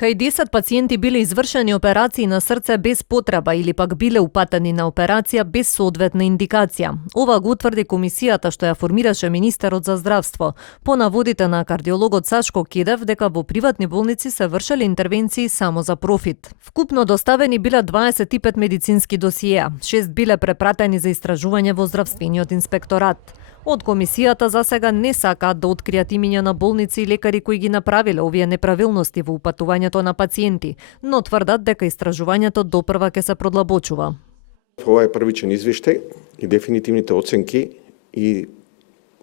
Кај 10 пациенти биле извршени операции на срце без потреба или пак биле упатени на операција без соодветна индикација. Ова го утврди комисијата што ја формираше министерот за здравство. По наводите на кардиологот Сашко Кедев дека во приватни болници се вршеле интервенции само за профит. Вкупно доставени биле 25 медицински досиеа, 6 биле препратени за истражување во здравствениот инспекторат. Од комисијата за сега не сакаат да откријат имиња на болници и лекари кои ги направиле овие неправилности во упатувањето на пациенти, но тврдат дека истражувањето допрва ќе се продлабочува. Ова е првичен извештај и дефинитивните оценки и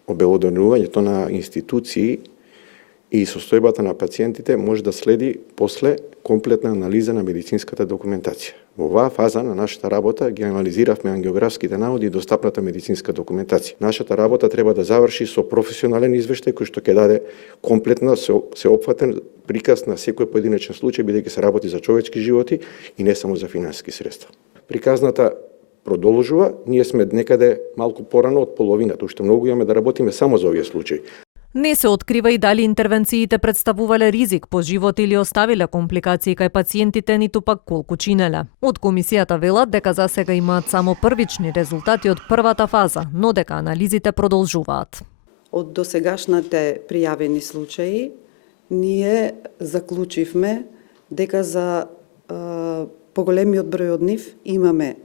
обелоденувањето на институции и состојбата на пациентите може да следи после комплетна анализа на медицинската документација. Во оваа фаза на нашата работа ги анализиравме ангиографските наводи и достапната медицинска документација. Нашата работа треба да заврши со професионален извештај кој што ќе даде комплетна, сеопфатен приказ на секој поединечен случај, бидејќи се работи за човечки животи и не само за финансиски средства. Приказната продолжува, ние сме некаде малку порано од половината, уште многу имаме да работиме само за овие случаи. Не се открива и дали интервенциите представувале ризик по живот или оставиле компликации кај пациентите, ниту пак колку чинеле. Од комисијата велат дека за сега имаат само првични резултати од првата фаза, но дека анализите продолжуваат. Од досегашните пријавени случаи, ние заклучивме дека за поголемиот број од нив имаме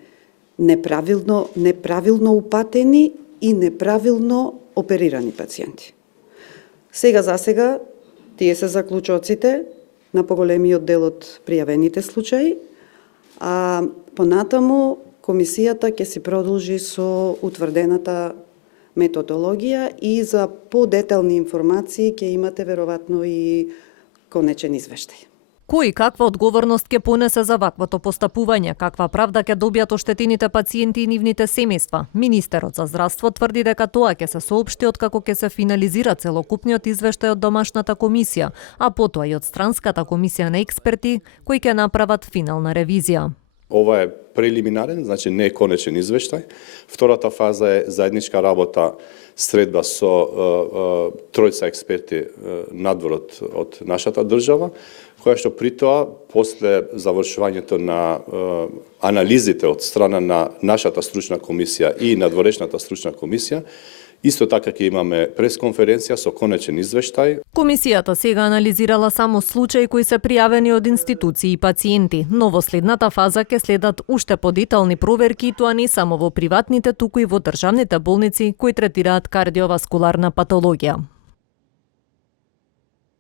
неправилно упатени и неправилно оперирани пациенти. Сега за сега, тие се заклучоците на поголемиот дел од пријавените случаи, а понатаму комисијата ќе си продолжи со утврдената методологија и за подетални информации ќе имате веројатно и конечен извештај. Кој каква одговорност ќе понесе за ваквото постапување, каква правда ќе добијат оштетените пациенти и нивните семејства? Министерот за здравство тврди дека тоа ќе се соопшти откако ќе се финализира целокупниот извештај од домашната комисија, а потоа и од странската комисија на експерти кои ќе направат финална ревизија. Ова е прелиминарен, значи не е конечен извештај. Втората фаза е заедничка работа, средба со тројца експерти надвор од нашата држава, која што при тоа, после завршувањето на анализите од страна на нашата стручна комисија и надворешната стручна комисија, исто така ќе имаме пресконференција со конечен извештај. Комисијата сега анализирала само случаи кои се пријавени од институции и пациенти, но во следната фаза ќе следат уште подетални проверки и тоа не само во приватните, туку и во државните болници кои третираат кардиоваскуларна патологија.